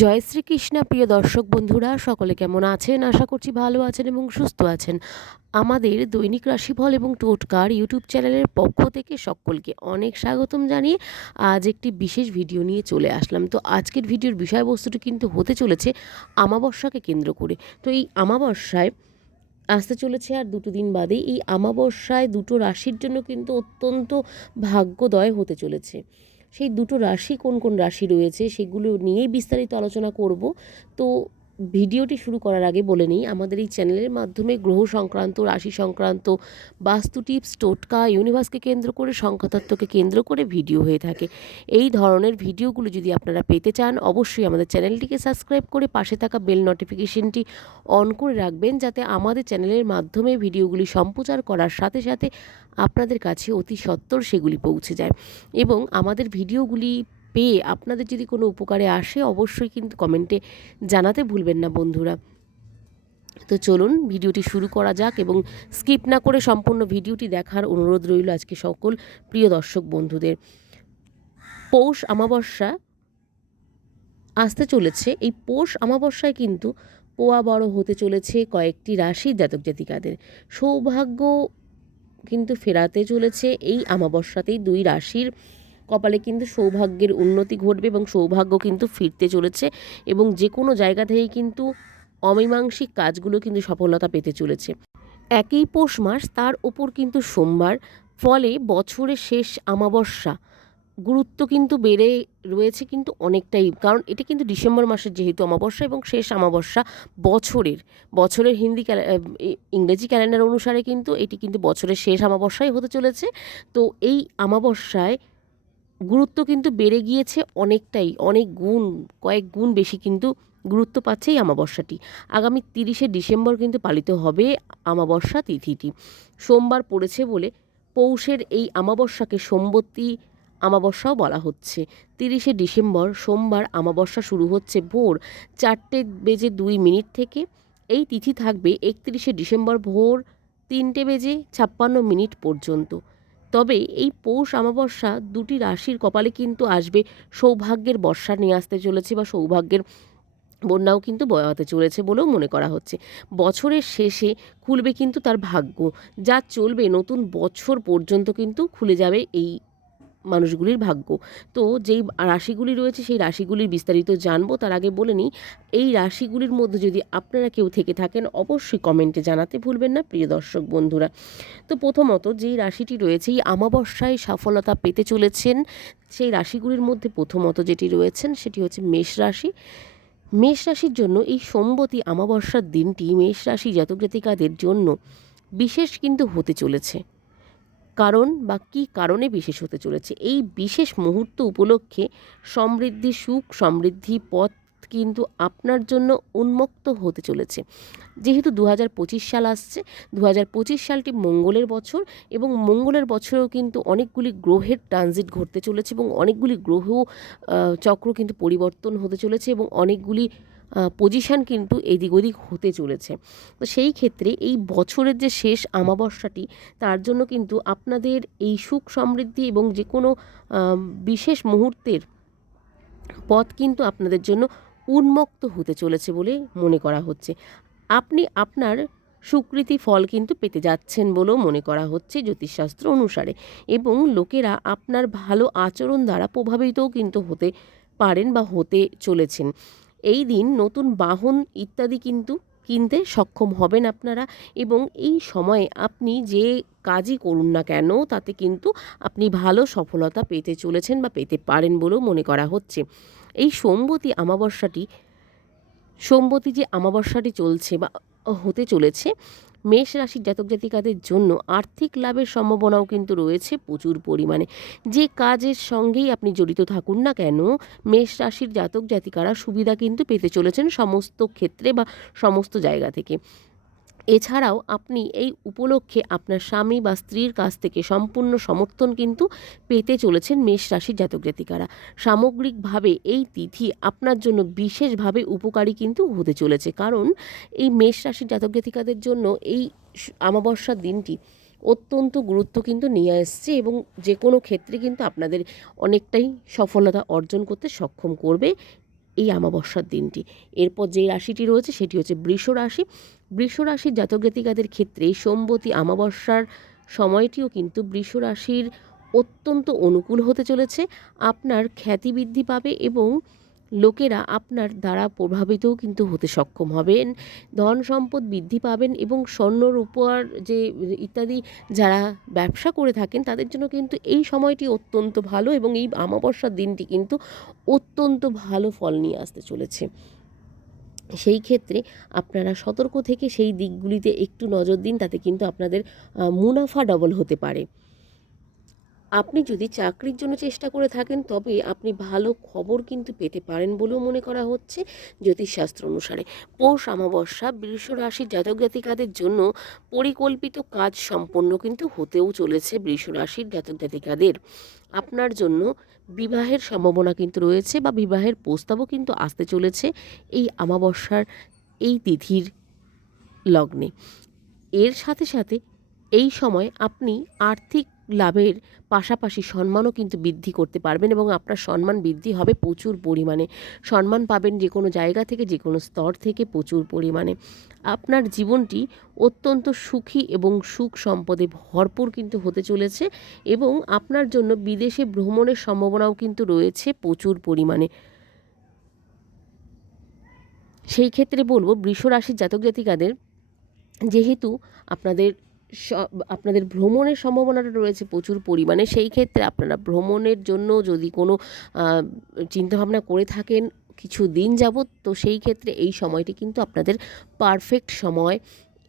জয় শ্রীকৃষ্ণ, প্রিয় দর্শক বন্ধুরা, সকলে কেমন আছেন? আশা করছি ভালো আছেন এবং সুস্থ আছেন। আমাদের দৈনিক রাশিফল এবং টোটকার ইউটিউব চ্যানেলের পক্ষ থেকে সকলকে অনেক স্বাগতম জানিয়ে আজ একটি বিশেষ ভিডিও নিয়ে চলে আসলাম। তো আজকের ভিডিওর বিষয়বস্তুটি কিন্তু হতে চলেছে আমাবস্যাকে কেন্দ্র করে। তো এই আমাবস্যায় আসতে চলেছে আর দুটো দিন বাদে এই আমাবস্যায় দুটো রাশির জন্য কিন্তু অত্যন্ত ভাগ্যদয় হতে চলেছে। সেই দুটো রাশি কোন কোন রাশি রয়েছে সেগুলো নিয়েই বিস্তারিত আলোচনা করব। তো ভিডিওটি শুরু করার আগে বলে নিই, আমাদের এই চ্যানেলের মাধ্যমে গ্রহ সংক্রান্ত, রাশি সংক্রান্ত, বাস্তু টিপস, টোটকা, ইউনিভার্সকে কেন্দ্র করে, সংখ্যাতত্ত্বকে কেন্দ্র করে ভিডিও হয়ে থাকে। এই ধরনের ভিডিওগুলো যদি আপনারা পেতে চান, অবশ্যই আমাদের চ্যানেলটিকে সাবস্ক্রাইব করে পাশে থাকা বেল নোটিফিকেশনটি অন করে রাখবেন, যাতে আমাদের চ্যানেলের মাধ্যমে ভিডিওগুলি সম্প্রচার করার সাথে সাথে আপনাদের কাছে অতি সত্বর সেগুলি পৌঁছে যায়। এবং আমাদের ভিডিওগুলি পেয়ে আপনাদের যদি কোনো উপকারে আসে, অবশ্যই কিন্তু কমেন্টে জানাতে ভুলবেন না বন্ধুরা। তো চলুন ভিডিওটি শুরু করা যাক এবং স্কিপ না করে সম্পূর্ণ ভিডিওটি দেখার অনুরোধ রইল আজকে সকল প্রিয় দর্শক বন্ধুদের। পৌষ অমাবস্যা আসতে চলেছে। এই পৌষ অমাবস্যায় কিন্তু পোয়া বড় হতে চলেছে কয়েকটি রাশির জাতক জাতিকাদের। সৌভাগ্য কিন্তু ফেরাতে চলেছে। এই অমাবস্যাতেই দুই রাশির কপালে কিন্তু সৌভাগ্যের উন্নতি ঘটবে এবং সৌভাগ্য কিন্তু ফিরতে চলেছে এবং যে কোনো জায়গা থেকেই কিন্তু অমীমাংসিক কাজগুলো কিন্তু সফলতা পেতে চলেছে। একই পৌষ মাস, তার ওপর কিন্তু সোমবার, ফলে বছরের শেষ আমাবস্যা গুরুত্ব কিন্তু বেড়ে রয়েছে কিন্তু অনেকটাই, কারণ এটা কিন্তু ডিসেম্বর মাসের যেহেতু অমাবস্যা এবং শেষ অমাবস্যা বছরের। বছরের হিন্দি ইংরেজি ক্যালেন্ডার অনুসারে কিন্তু এটি কিন্তু বছরের শেষ অমাবস্যাই হতে চলেছে। তো এই অমাবস্যায় গুরুত্ব কিন্তু বেড়ে গিয়েছে অনেকটাই, অনেক গুণ, কয়েক গুণ বেশি কিন্তু গুরুত্ব পাচ্ছে এই আমাবস্যাটি আগামী তিরিশে ডিসেম্বর কিন্তু পালিত হবে আমাবস্যা তিথিটি। সোমবার পড়েছে বলে পৌষের এই আমাবস্যাকে সোমবতী আমাবস্যাও বলা হচ্ছে। তিরিশে ডিসেম্বর সোমবার আমাবস্যা শুরু হচ্ছে ভোর চারটে বেজে দুই মিনিট থেকে। এই তিথি থাকবে একত্রিশে ডিসেম্বর ভোর তিনটে বেজে ছাপ্পান্ন মিনিট পর্যন্ত। তবে এই পৌষ অমাবস্যা দুটি রাশির কপালে কিন্তু আসবে। সৌভাগ্যের বর্ষা নিয়ে আসতে চলেছে বা সৌভাগ্যের বন্যাও কিন্তু বয়াতে চলেছে বলেও মনে করা হচ্ছে। বছরের শেষে খুলবে কিন্তু তার ভাগ্য। যা চলবে নতুন বছর পর্যন্ত কিন্তু খুলে যাবে এই মানুষগুলির ভাগ্য। তো যেই রাশিগুলি রয়েছে সেই রাশিগুলির বিস্তারিত জানব। তার আগে বলে নিই, এই রাশিগুলির মধ্যে যদি আপনারা কেউ থেকে থাকেন, অবশ্যই কমেন্টে জানাতে ভুলবেন না, প্রিয় দর্শক বন্ধুরা। তো প্রথমত যেই রাশিটি রয়েছে, এই আমাবস্যায় সফলতা পেতে চলেছেন, সেই রাশিগুলির মধ্যে প্রথমত যেটি রয়েছেন, সেটি হচ্ছে মেষ রাশি। মেষ রাশির জন্য এই সোমবতী আমাবস্যার দিনটি মেষ রাশি জাতক জাতিকাদের জন্য বিশেষ কিন্তু হতে চলেছে। কারণ বা কী কারণে বিশেষ হতে চলেছে? এই বিশেষ মুহূর্ত উপলক্ষে সমৃদ্ধি, সুখ সমৃদ্ধি পথ কিন্তু আপনার জন্য উন্মুক্ত হতে চলেছে। যেহেতু দু হাজার পঁচিশ সাল আসছে দু হাজার পঁচিশ সালটি মঙ্গলের বছর এবং মঙ্গলের বছরেও কিন্তু অনেকগুলি গ্রহের ট্রানজিট ঘটতে চলেছে এবং অনেকগুলি গ্রহ চক্র কিন্তু পরিবর্তন হতে চলেছে এবং অনেকগুলি পজিশান কিন্তু এদিক ওদিক হতে চলেছে। তো সেই ক্ষেত্রে এই বছরের যে শেষ আমাবস্যাটি, তার জন্য কিন্তু আপনাদের এই সুখ সমৃদ্ধি এবং যে কোনো বিশেষ মুহূর্তের পথ কিন্তু আপনাদের জন্য উন্মুক্ত হতে চলেছে বলে মনে করা হচ্ছে। আপনি আপনার সুকৃতি ফল কিন্তু পেতে যাচ্ছেন বলেও মনে করা হচ্ছে জ্যোতিষশাস্ত্র অনুসারে এবং লোকেরা আপনার ভালো আচরণ দ্বারা প্রভাবিতও কিন্তু হতে পারেন বা হতে চলেছেন। এই দিন নতুন বাহন ইত্যাদি কিন্তু কিনতে সক্ষম হবেন আপনারা এবং এই সময়ে আপনি যে কাজই করুন না কেন, তাতে কিন্তু আপনি ভালো সফলতা পেতে চলেছেন বা পেতে পারেন বলেও মনে করা হচ্ছে। এই সোমবতী আমাবস্যাটি সোমবতী যে আমাবস্যাটি চলছে বা হতে চলেছে মেষ রাশির জাতক জাতিকাদের জন্য আর্থিক লাভের সম্ভাবনাও কিন্তু রয়েছে প্রচুর পরিমাণে। যে কাজের সঙ্গেই আপনি জড়িত থাকুন না কেন, মেষ রাশির জাতক জাতিকারা সুবিধা কিন্তু পেতে চলেছেন সমস্ত ক্ষেত্রে বা সমস্ত জায়গা থেকে। এছাড়াও আপনি এই উপলক্ষে আপনার স্বামী বা স্ত্রীর কাছ থেকে সম্পূর্ণ সমর্থন কিন্তু পেতে চলেছেন মেষ রাশির জাতক জাতিকারা। সামগ্রিকভাবে এই তিথি আপনার জন্য বিশেষভাবে উপকারী কিন্তু হতে চলেছে। কারণ এই মেষ রাশির জাতক জাতিকাদের জন্য এই আমাবস্যার দিনটি অত্যন্ত গুরুত্ব কিন্তু নিয়ে এসছে এবং যে কোনো ক্ষেত্রে কিন্তু আপনাদের অনেকটাই সফলতা অর্জন করতে সক্ষম করবে এই আমাবস্যার দিনটি। এরপর যে রাশিটি রয়েছে সেটি হচ্ছে বৃষ রাশি। বৃষ রাশির জাতক জাতিকাদের ক্ষেত্রে সোমবতী আমাবস্যার সময়টিও কিন্তু বৃষ রাশির অত্যন্ত অনুকূল হতে চলেছে। আপনার খ্যাতি বৃদ্ধি পাবে এবং লোকেরা আপনার দ্বারা প্রভাবিতও কিন্তু হতে সক্ষম হবেন। ধন সম্পদ বৃদ্ধি পাবেন এবং স্বর্ণ রূপার যে ইত্যাদি যারা ব্যবসা করে থাকেন, তাদের জন্য কিন্তু এই সময়টি অত্যন্ত ভালো এবং এই আমাবস্যার দিনটি কিন্তু অত্যন্ত ভালো ফল নিয়ে আসতে চলেছে। সেই ক্ষেত্রে আপনারা সতর্ক থেকে সেই দিকগুলিতে একটু নজর দিন, তাতে কিন্তু আপনাদের মুনাফা ডবল হতে পারে। আপনি যদি চাকরির জন্য চেষ্টা করে থাকেন, তবে আপনি ভালো খবর কিন্তু পেতে পারেন বলেও মনে করা হচ্ছে জ্যোতিষশাস্ত্র অনুসারে। পৌষ অমাবস্যা, বৃষ রাশির জাতক জাতিকাদের জন্য পরিকল্পিত কাজ সম্পন্ন কিন্তু হতেও চলেছে বৃষ রাশির জাতক জাতিকাদের। আপনার জন্য বিবাহের সম্ভাবনা কিন্তু রয়েছে বা বিবাহের প্রস্তাবও কিন্তু আসতে চলেছে এই অমাবস্যার এই তিথির লগ্নে। এর সাথে সাথে এই সময় আপনি আর্থিক লাভের পাশাপাশি সম্মানও কিন্তু বৃদ্ধি করতে পারবেন এবং আপনার সম্মান বৃদ্ধি হবে প্রচুর পরিমাণে। সম্মান পাবেন যে কোনো জায়গা থেকে, যে কোনো স্তর থেকে প্রচুর পরিমাণে। আপনার জীবনটি অত্যন্ত সুখী এবং সুখ সম্পদে ভরপুর কিন্তু হতে চলেছে এবং আপনার জন্য বিদেশে ভ্রমণের সম্ভাবনাও কিন্তু রয়েছে প্রচুর পরিমাণে। সেই ক্ষেত্রে বলব বৃষ রাশির জাতক জাতিকাদের যেহেতু আপনাদের আপনাদের ভ্রমণের সম্ভাবনাটা রয়েছে প্রচুর পরিমাণে, সেই ক্ষেত্রে আপনারা ভ্রমণের জন্য যদি কোনো চিন্তাভাবনা করে থাকেন কিছু দিন যাবৎ, তো সেই ক্ষেত্রে এই সময়টি কিন্তু আপনাদের পারফেক্ট সময়।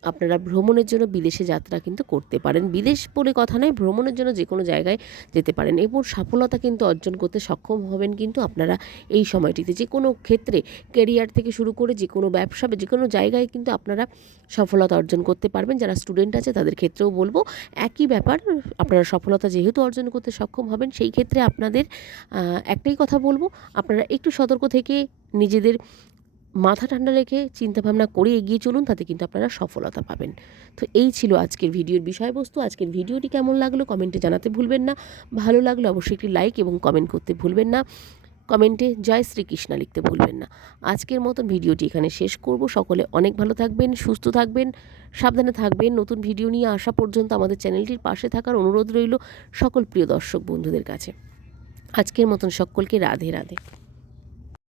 আপনারা ভ্রমণের জন্য বিদেশে যাত্রা কিন্তু করতে পারেন। বিদেশ বলে কথা নয়, ভ্রমণের জন্য যে কোনো জায়গায় যেতে পারেন। এবং সফলতা কিন্তু অর্জন করতে সক্ষম হবেন কিন্তু আপনারা এই সময়টিতে। যে কোনো ক্ষেত্রে কেরিয়ার থেকে শুরু করে যে কোনো ব্যবসা যে কোনো জায়গায় কিন্তু আপনারা সফলতা অর্জন করতে পারবেন। যারা স্টুডেন্ট আছে, তাদের ক্ষেত্রেও বলব, একই ব্যাপার, আপনারা সফলতা যেহেতু অর্জন করতে সক্ষম হবেন, সেই ক্ষেত্রে আপনাদের একটাই কথা বলব, আপনারা একটু সতর্ক থেকে নিজেদের মাথা ঠান্ডা রেখে চিন্তাভাবনা করে এগিয়ে চলুন, তাতে কিন্তু আপনারা সফলতা পাবেন। তো এই ছিল আজকের ভিডিওর বিষয়বস্তু। আজকের ভিডিওটি কেমন লাগল কমেন্টে জানাতে ভুলবেন না। ভালো লাগলে অবশ্যই একটি লাইক এবং কমেন্ট করতে ভুলবেন না। কমেন্টে জয় শ্রীকৃষ্ণা লিখতে ভুলবেন না। আজকের মতন ভিডিওটি এখানে শেষ করব। সকলে অনেক ভালো থাকবেন, সুস্থ থাকবেন, সাবধানে থাকবেন। নতুন ভিডিও নিয়ে আসা পর্যন্ত আমাদের চ্যানেলটির পাশে থাকার অনুরোধ রইল সকল প্রিয় দর্শক বন্ধুদের কাছে। আজকের মতন সকলকে রাধে রাধে।